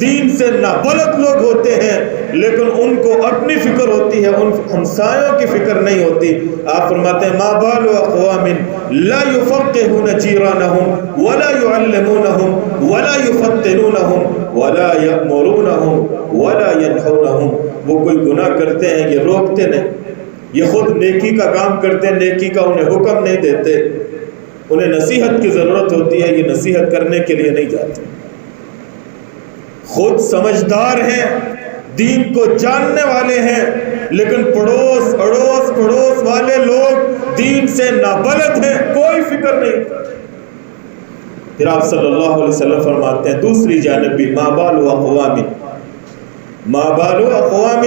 دین سے نابلد لوگ ہوتے ہیں، لیکن ان کو اپنی فکر ہوتی ہے، ان ہمسایوں کی فکر نہیں ہوتی۔ آپ فرماتے ہیں ما بال اقوام لا يفقهون جيرانهم ولا يعلمونهم ولا يفتنونهم ولا يأمرونهم ولا ينهونهم، وہ کوئی گناہ کرتے ہیں یہ روکتے نہیں، یہ خود نیکی کا کام کرتے ہیں، نیکی کا انہیں حکم نہیں دیتے، انہیں نصیحت کی ضرورت ہوتی ہے، یہ نصیحت کرنے کے لیے نہیں جاتے، خود سمجھدار ہیں، دین کو جاننے والے ہیں، لیکن پڑوس اڑوس پڑوس والے لوگ دین سے نابلد ہیں، کوئی فکر نہیں۔ پھر آپ صلی اللہ علیہ وسلم فرماتے ہیں دوسری جانب بھی ما بال اقوام، ما بال اقوام،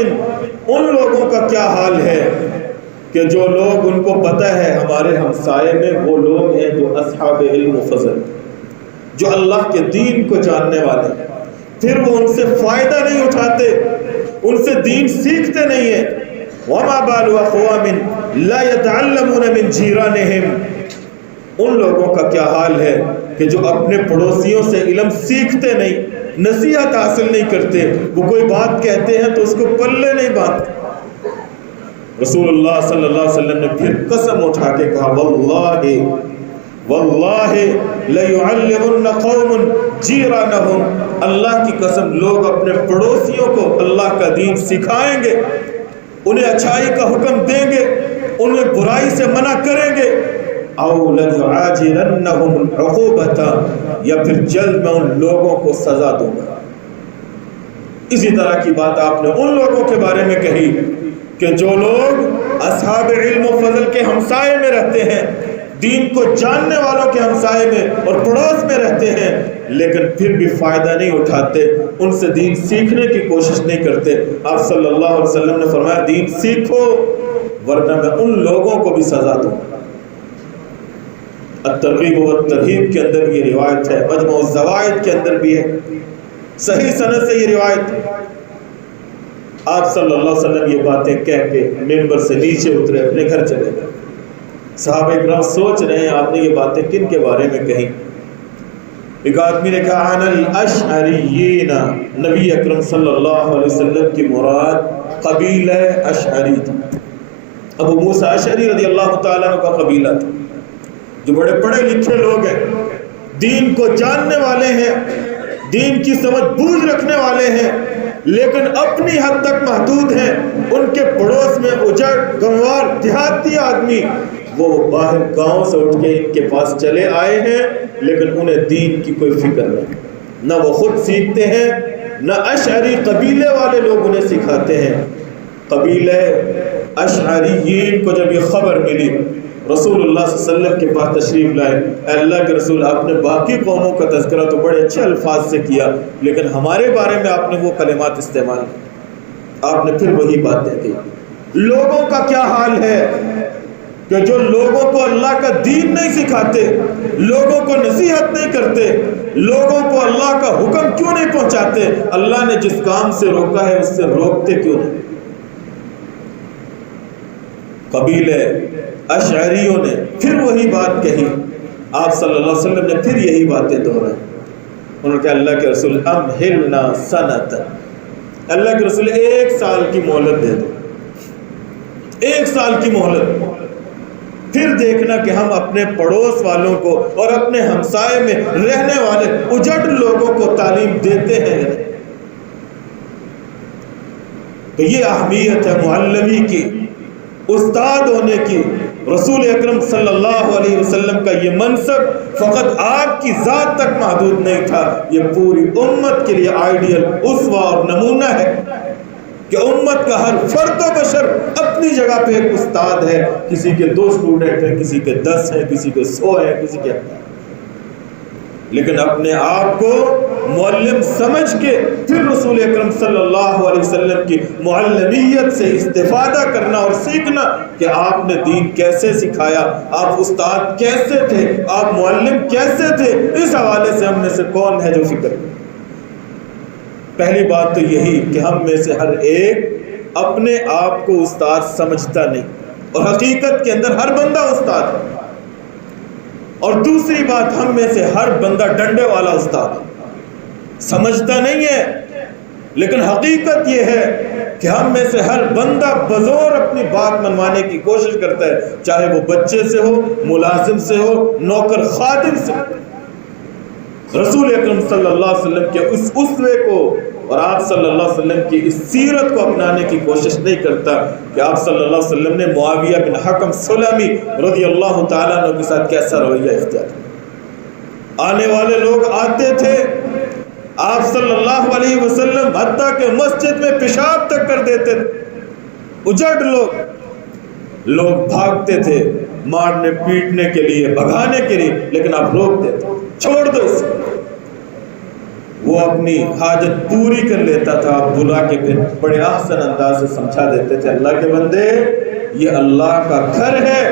ان لوگوں کا کیا حال ہے کہ جو لوگ ان کو پتہ ہے ہمارے ہمسائے میں وہ لوگ ہیں جو اصحاب علم و فضل، جو اللہ کے دین کو جاننے والے، پھر وہ ان سے فائدہ نہیں اٹھاتے، ان سے دین سیکھتے نہیں ہیں۔ وما بال اقوام لا يتعلمون من جيرانهم، ان لوگوں کا کیا حال ہے کہ جو اپنے پڑوسیوں سے علم سیکھتے نہیں، نصیحت حاصل نہیں کرتے، وہ کوئی بات کہتے ہیں تو اس کو پلے نہیں باندھتے۔ رسول اللہ صلی اللہ علیہ وسلم نے پھر قسم اٹھا کے کہا واللہ واللہ لَيُعَلِّمُنَّ قَوْمٌ جِيرَانَهُمْ، اللہ کی قسم لوگ اپنے پڑوسیوں کو اللہ کا دین سکھائیں گے، انہیں اچھائی کا حکم دیں گے، انہیں برائی سے منع کریں گے، اَوْ لَيُعَاجِلَنَّهُمُ الْعُقُوبَةَ، یا پھر جلد میں ان لوگوں کو سزا دوں گا۔ اسی طرح کی بات آپ نے ان لوگوں کے بارے میں کہی کہ جو لوگ اصحاب علم و فضل کے ہمسائے میں رہتے ہیں، دین کو جاننے والوں کے ہمسائے میں اور پڑوس میں رہتے ہیں، لیکن پھر بھی فائدہ نہیں اٹھاتے، ان سے دین سیکھنے کی کوشش نہیں کرتے۔ آپ صلی اللہ علیہ وسلم نے فرمایا دین سیکھو ورنہ میں ان لوگوں کو بھی سزا دوں۔ الترغیب و الترہیب کے اندر یہ روایت ہے، مجموع الزوائد کے اندر بھی ہے، صحیح سند سے یہ روایت ہے۔ آپ صلی اللہ علیہ وسلم یہ باتیں کہہ کے منبر سے نیچے اترے، اپنے گھر چلے گئے۔ صحابہ اکرام سوچ رہے ہیں آپ نے یہ باتیں کن کے بارے میں کہیں۔ ایک آدمی نے کہا عن الاشعریین، نبی اکرم صلی اللہ علیہ وسلم کی مراد قبیلہ اشعری تھا، ابو موسیٰ اشعری رضی اللہ تعالیٰ عنہ کا قبیلہ تھا، جو بڑے پڑھے لکھے لوگ ہیں، دین کو جاننے والے ہیں، دین کی سمجھ بوجھ رکھنے والے ہیں، لیکن اپنی حد تک محدود ہیں۔ ان کے پڑوس میں اجڑ گنوار دیہاتی آدمی، وہ باہر گاؤں سے اٹھ کے ان کے پاس چلے آئے ہیں، لیکن انہیں دین کی کوئی فکر نہیں، نہ وہ خود سیکھتے ہیں، نہ اشعری قبیلے والے لوگ انہیں سکھاتے ہیں۔ قبیلہ اشعریین کو جب یہ خبر ملی، رسول اللہ صلی اللہ علیہ وسلم کے پاس تشریف لائے، اے اللہ کے رسول آپ نے باقی قوموں کا تذکرہ تو بڑے اچھے الفاظ سے کیا، لیکن ہمارے بارے میں آپ نے وہ کلمات استعمال کی، آپ نے پھر وہی باتیں کی۔ لوگوں کا کیا حال ہے کہ جو لوگوں کو اللہ کا دین نہیں سکھاتے، لوگوں کو نصیحت نہیں کرتے، لوگوں کو اللہ کا حکم کیوں نہیں پہنچاتے؟ اللہ نے جس کام سے روکا ہے اس سے روکتے کیوں نہیں؟ قبیلے اشعریوں نے پھر وہی بات کہی، آپ صلی اللہ علیہ وسلم نے پھر یہی باتیں دہرائی۔ انہوں نے کہا اللہ کے رسول امہلنا سنت، اللہ کے رسول 1 سال کی مہلت دے دو، 1 سال کی مہلت، پھر دیکھنا کہ ہم اپنے پڑوس والوں کو اور اپنے ہمسائے میں رہنے والے اجڑ لوگوں کو تعلیم دیتے ہیں۔ تو یہ اہمیت ہے معلمی کی، استاد ہونے کی۔ رسول اکرم صلی اللہ علیہ وسلم کا یہ منصب فقط آپ کی ذات تک محدود نہیں تھا، یہ پوری امت کے لیے آئیڈیل، اسوہ اور نمونہ ہے کہ امت کا ہر فرد و بشر اپنی جگہ پہ ایک استاد ہے۔ کسی کے 2 اسٹوڈنٹ ہیں، کسی کے 10 ہیں، کسی کے 100 ہیں، کسی کے 100، لیکن اپنے آپ کو معلم سمجھ کے پھر رسول اکرم صلی اللہ علیہ وسلم کی معلمیت سے استفادہ کرنا اور سیکھنا کہ آپ نے دین کیسے سکھایا، آپ استاد کیسے تھے، آپ معلم کیسے تھے۔ اس حوالے سے ہم میں سے کون ہے جو فکر کرے؟ پہلی بات تو یہی کہ ہم میں سے ہر ایک اپنے آپ کو استاد سمجھتا نہیں، اور حقیقت کے اندر ہر بندہ استاد ہے۔ اور دوسری بات، ہم میں سے ہر بندہ ڈنڈے والا استاد ہے، سمجھتا نہیں ہے، لیکن حقیقت یہ ہے کہ ہم میں سے ہر بندہ بزور اپنی بات منوانے کی کوشش کرتا ہے، چاہے وہ بچے سے ہو، ملازم سے ہو، نوکر خادم سے ہو۔ رسول اکرم صلی اللہ علیہ وسلم کے اس اسوے کو اور آپ صلی اللہ علیہ وسلم کی اس سیرت کو اپنانے کی کوشش نہیں کرتا کہ آپ صلی اللہ علیہ وسلم نے معاویہ بن حکم سلمی رضی اللہ تعالیٰ عنہ کے ساتھ کیسا رویہ اختیار کیا۔ آنے والے لوگ آتے تھے، آپ صلی اللہ علیہ وسلم حتیٰ کہ مسجد میں پیشاب تک کر دیتے تھے، اجڑ لوگ بھاگتے تھے مارنے پیٹنے کے لیے، بھگانے کے لیے، لیکن آپ روک دیتے، چھوڑ دو اس کو۔ وہ اپنی حاجت پوری کر لیتا تھا، آپ بلا کے پھر بڑے احسن انداز سے سمجھا دیتے تھے، اللہ کے بندے یہ اللہ کا گھر ہے،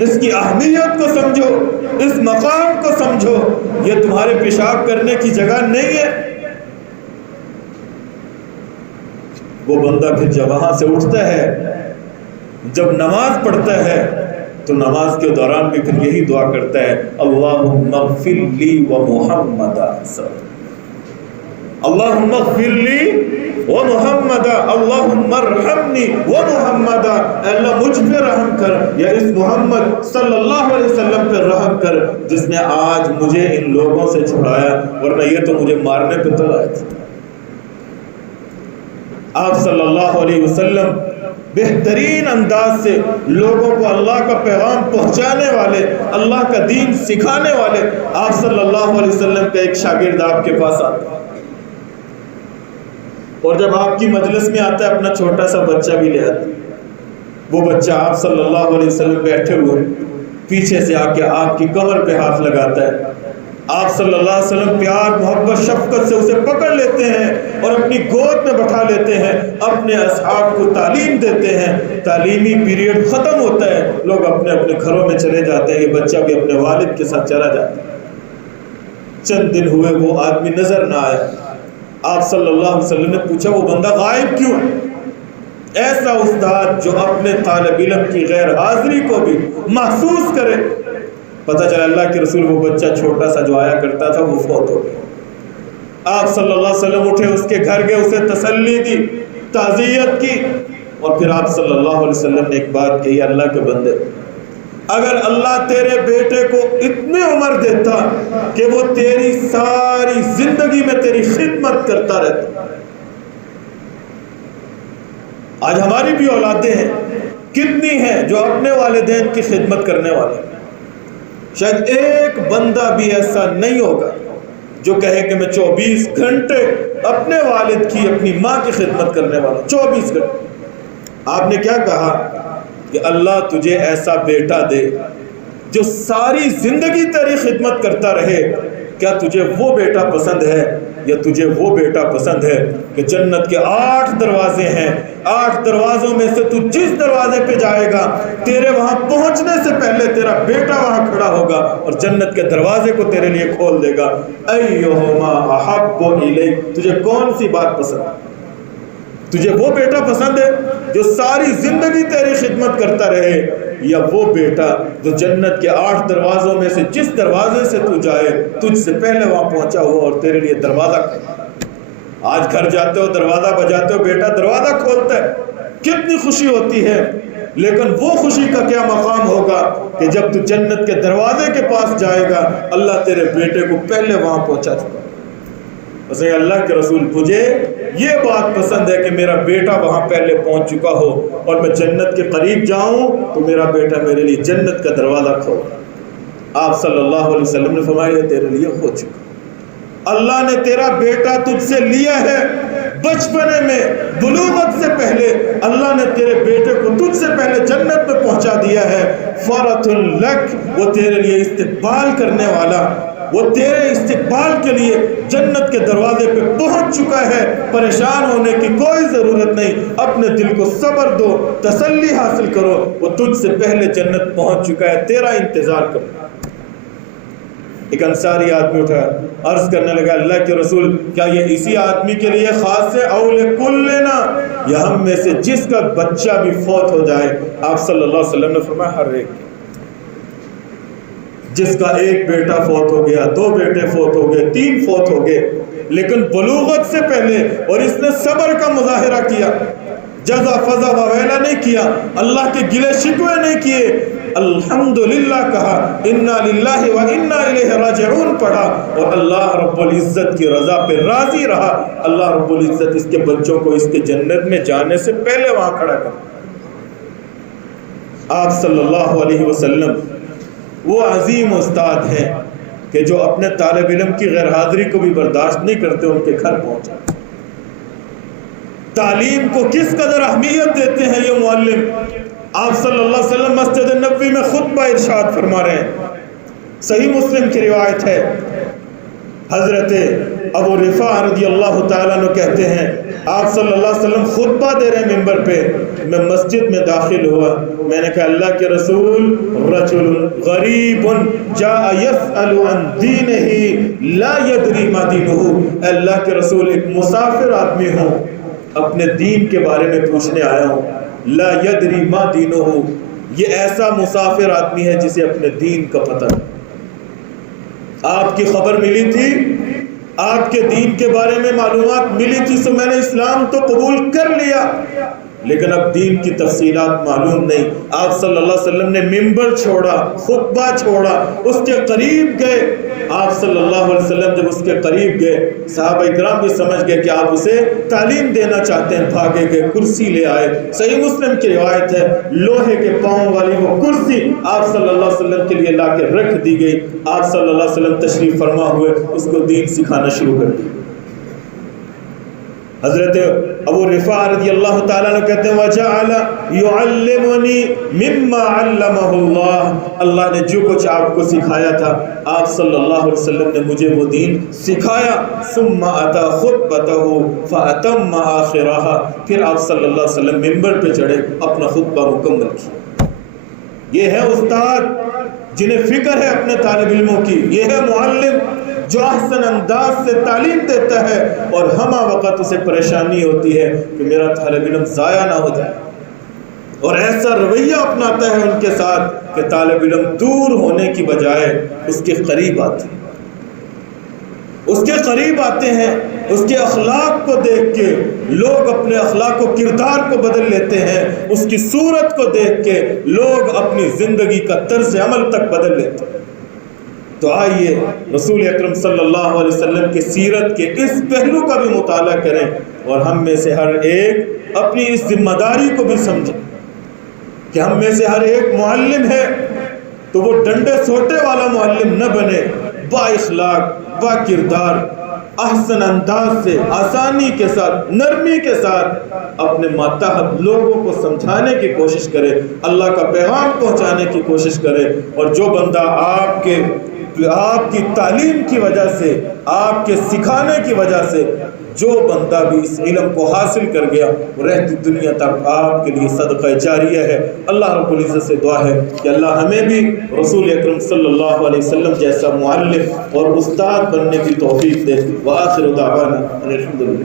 اس کی اہمیت کو سمجھو، اس مقام کو سمجھو، یہ تمہارے پیشاب کرنے کی جگہ نہیں ہے۔ وہ بندہ پھر جب وہاں سے اٹھتا ہے، جب نماز پڑھتا ہے تو نماز کے دوران بھی پھر یہی دعا کرتا ہے، اللہم اغفر لی و محمد، اللہم اغفر لی و محمد، اللہم ارحمنی و محمد، اللہ مجھ پہ رحم کر یا اس محمد صلی اللہ علیہ وسلم پہ رحم کر جس نے آج مجھے ان لوگوں سے چھڑایا، ورنہ یہ تو مجھے مارنے پہ تو آئے تھے۔ آپ صلی اللہ علیہ وسلم بہترین انداز سے لوگوں کو اللہ کا پیغام پہنچانے والے، اللہ کا دین سکھانے والے، آپ صلی اللہ علیہ وسلم کا ایک شاگرد آپ کے پاس آتا ہے، اور جب آپ کی مجلس میں آتا ہے اپنا چھوٹا سا بچہ بھی لے آتا ہے۔ وہ بچہ آپ صلی اللہ علیہ وسلم بیٹھے ہوئے پیچھے سے آ کے آپ کی کمر پہ ہاتھ لگاتا ہے، آپ صلی اللہ علیہ وسلم پیار محبت شفقت سے اسے پکڑ لیتے ہیں اور اپنی گود میں بٹھا لیتے ہیں، اپنے اصحاب کو تعلیم دیتے ہیں۔ تعلیمی پیریڈ ختم ہوتا ہے، لوگ اپنے اپنے گھروں میں چلے جاتے ہیں، یہ بچہ بھی اپنے والد کے ساتھ چلا جاتا ہے۔ چند دن ہوئے وہ آدمی نظر نہ آیا، آپ صلی اللہ علیہ وسلم نے پوچھا وہ بندہ غائب کیوں ہے؟ ایسا استاد جو اپنے طالب علم کی غیر حاضری کو بھی محسوس کرے۔ پتہ چلا اللہ کے رسول وہ بچہ چھوٹا سا جو آیا کرتا تھا وہ فوت ہو گیا۔ آپ صلی اللہ علیہ وسلم اٹھے، اس کے گھر گئے، اسے تسلی دی، تعزیت کی، اور پھر آپ صلی اللہ علیہ وسلم نے ایک بات کہی، اللہ کے بندے اگر اللہ تیرے بیٹے کو اتنی عمر دیتا کہ وہ تیری ساری زندگی میں تیری خدمت کرتا رہتا۔ آج ہماری بھی اولادیں ہیں، کتنی ہیں جو اپنے والدین کی خدمت کرنے والے، شاید ایک بندہ بھی ایسا نہیں ہوگا جو کہے کہ میں 24 گھنٹے اپنے والد کی، اپنی ماں کی خدمت کرنے والا، 24 گھنٹے۔ آپ نے کیا کہا کہ اللہ تجھے ایسا بیٹا دے جو ساری زندگی تیری خدمت کرتا رہے۔ کیا تجھے وہ بیٹا پسند ہے یا تجھے وہ بیٹا پسند ہے کہ جنت کے 8 دروازے ہیں، 8 دروازوں میں سے تو جس دروازے پہ جائے گا تیرے وہاں پہنچنے سے پہلے تیرا بیٹا وہاں کھڑا ہوگا اور جنت کے دروازے کو تیرے لیے کھول دے گا۔ ایہما احب الیک، تجھے کون سی بات پسند ہے؟ تجھے وہ بیٹا پسند ہے جو ساری زندگی تیری خدمت کرتا رہے، یا وہ بیٹا جو جنت کے 8 دروازوں میں سے جس دروازے سے تو جائے تجھ سے پہلے وہاں پہنچا ہوا اور تیرے لیے دروازہ کھولا؟ آج گھر جاتے ہو دروازہ بجاتے ہو، بیٹا دروازہ کھولتا ہے، کتنی خوشی ہوتی ہے، لیکن وہ خوشی کا کیا مقام ہوگا کہ جب تو جنت کے دروازے کے پاس جائے گا اللہ تیرے بیٹے کو پہلے وہاں پہنچا چکا۔ اسے اللہ کے رسول مجھے یہ بات پسند ہے کہ میرا بیٹا وہاں پہلے پہنچ چکا ہو اور میں جنت کے قریب جاؤں تو میرا بیٹا میرے لیے جنت کا دروازہ کھولے۔ آپ صلی اللہ علیہ وسلم نے فرمایا یہ تیرے لیے ہو چکا، اللہ نے تیرا بیٹا تجھ سے لیا ہے بچپنے میں، بلوغت سے پہلے اللہ نے تیرے بیٹے کو تجھ سے پہلے جنت میں پہنچا دیا ہے۔ فرۃ لک، وہ تیرے لیے استقبال کرنے والا، وہ تیرے استقبال کے لیے جنت کے دروازے پہ پہنچ چکا ہے۔ پریشان ہونے کی کوئی ضرورت نہیں، اپنے دل کو صبر دو، تسلی حاصل کرو، وہ تجھ سے پہلے جنت پہنچ چکا ہے، تیرا انتظار کرو۔ ایک انصاری آدمی اٹھا، عرض کرنے لگا اللہ کے رسول کیا یہ اسی آدمی کے لیے خاص ہے او لکلنا، یا ہم میں سے جس کا بچہ بھی فوت ہو جائے؟ آپ صلی اللہ علیہ وسلم نے فرمایا ہر ایک، جس کا ایک بیٹا فوت ہو گیا، 2 بیٹے فوت ہو گئے، 3 فوت ہو گئے، لیکن بلوغت سے پہلے اور اس نے صبر کا مظاہرہ کیا، جزا فضا وویلا نہیں کیا، اللہ کے گلے شکوے نہیں کیے، الحمدللہ کہا، انا للہ و انا الیہ راجعون پڑھا، اور اللہ رب العزت کی رضا پہ راضی رہا، اللہ رب العزت اس کے بچوں کو اس کے جنت میں جانے سے پہلے وہاں کھڑا کر۔ آپ صلی اللہ علیہ وسلم وہ عظیم استاد ہیں کہ جو اپنے طالب علم کی غیر حاضری کو بھی برداشت نہیں کرتے، ان کے گھر پہنچا۔ تعلیم کو کس قدر اہمیت دیتے ہیں یہ معلم۔ آپ صلی اللہ علیہ وسلم مسجد نبوی میں خطبہ ارشاد فرما رہے ہیں، صحیح مسلم کی روایت ہے، حضرت ابو رفاع رضی اللہ تعالیٰ عنہ کہتے ہیں آپ صلی اللہ علیہ وسلم خطبہ دے رہے ہیں ممبر پہ، میں مسجد میں داخل ہوا، میں نے کہا اللہ کے رسول رجل غریب جاء يسأل عن دینہ لا يدری ما دینہ، اللہ کے رسول ایک مسافر آدمی ہوں، اپنے دین کے بارے میں پوچھنے آیا ہوں، لا يدری ما دینہ، یہ ایسا مسافر آدمی ہے جسے اپنے دین کا پتہ نہیں۔ آپ کی خبر ملی تھی، آپ کے دین کے بارے میں معلومات ملی تھی، تو میں نے اسلام تو قبول کر لیا، لیکن اب دین کی تفصیلات معلوم نہیں۔ آپ صلی اللہ علیہ وسلم نے ممبر چھوڑا، خطبہ چھوڑا، اس کے قریب گئے۔ آپ صلی اللہ علیہ وسلم جب اس کے قریب گئے، صحابہ اکرام بھی سمجھ گئے کہ آپ اسے تعلیم دینا چاہتے ہیں، بھاگے گئے، کرسی لے آئے۔ صحیح مسلم کی روایت ہے، لوہے کے پاؤں والی وہ کرسی آپ صلی اللہ علیہ وسلم کے لیے لا کے رکھ دی گئی۔ آپ صلی اللہ علیہ وسلم تشریف فرما ہوئے اس کو دین سکھانا شروع کر دیا۔ حضرت ابو رفاع رضی اللہ تعالیٰ عنہ کہتے ہیں وَجَعَلَ يُعَلِّمُنِي مِمَّا عَلَّمَهُ اللَّهُ، اللہ نے جو کچھ آپ کو سکھایا تھا آپ صلی اللہ علیہ وسلم نے مجھے وہ دین سکھایا۔ ثُمَّ أَتَى خُطْبَتَهُ فَأَتَمَّ آخِرَهَا، پھر آپ صلی اللہ علیہ وسلم ممبر پہ چڑھے، اپنا خطبہ مکمل کیا۔ یہ ہے استاد جنہیں فکر ہے اپنے طالب علموں کی، یہ ہے معلم جو احسن انداز سے تعلیم دیتا ہے اور ہمہ وقت اسے پریشانی ہوتی ہے کہ میرا طالب علم ضائع نہ ہو جائے، اور ایسا رویہ اپناتا ہے ان کے ساتھ کہ طالب علم دور ہونے کی بجائے اس کے قریب آتے ہیں، اس کے قریب آتے ہیں۔ اس کے اخلاق کو دیکھ کے لوگ اپنے اخلاق و کردار کو بدل لیتے ہیں، اس کی صورت کو دیکھ کے لوگ اپنی زندگی کا طرز عمل تک بدل لیتے ہیں۔ تو آئیے رسول اکرم صلی اللہ علیہ وسلم کی سیرت کے اس پہلو کا بھی مطالعہ کریں، اور ہم میں سے ہر ایک اپنی اس ذمہ داری کو بھی سمجھیں کہ ہم میں سے ہر ایک معلم ہے تو وہ ڈنڈے سوٹے والا معلم نہ بنے، با اخلاق، با کردار، احسن انداز سے، آسانی کے ساتھ، نرمی کے ساتھ اپنے ماتحت لوگوں کو سمجھانے کی کوشش کرے، اللہ کا پیغام پہنچانے کی کوشش کرے۔ اور جو بندہ آپ کی تعلیم کی وجہ سے آپ کے سکھانے کی وجہ سے جو بندہ بھی اس علم کو حاصل کر گیا وہ رہتی دنیا تک آپ کے لیے صدقہ جاریہ ہے۔ اللہ رب العزت سے دعا ہے کہ اللہ ہمیں بھی رسول اکرم صلی اللہ علیہ وسلم جیسا معلم اور استاد بننے کی توفیق دے۔ وآخر دعوانا ان الحمدللہ۔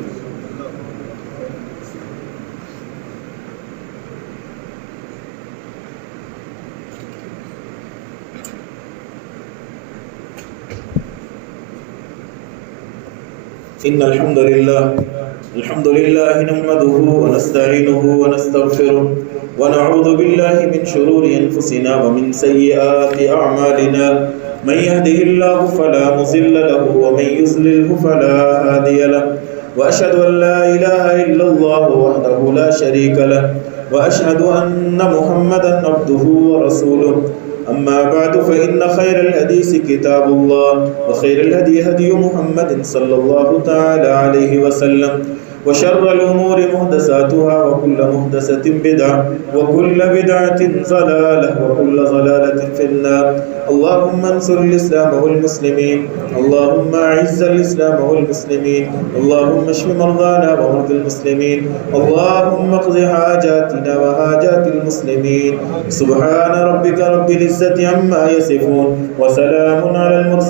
إن الحمد لله نحمده ونستعينه ونستغفره ونعوذ بالله من شرور أنفسنا ومن سيئات أعمالنا من يهده الله فلا مضل له ومن يضلل فلا هادي له وأشهد أن لا إله إلا الله وحده لا شريك له وأشهد أن محمدا عبده ورسوله أما بعد فإن خير الحديث كتاب الله وخير الهدي هدي محمد صلى الله تعالى عليه وسلم وشر الأمور محدثاتها وكل محدثة بدعة وكل بدعة ضلالة وكل ضلالة في النار اللهم انصر الإسلام والمسلمين اللهم أعز الإسلام والمسلمين اللهم اشف مرضانا ومرضى المسلمين اللهم اقض حاجاتنا وحاجات المسلمين سبحان ربك رب العزة عما يصفون وسلام على المرسلين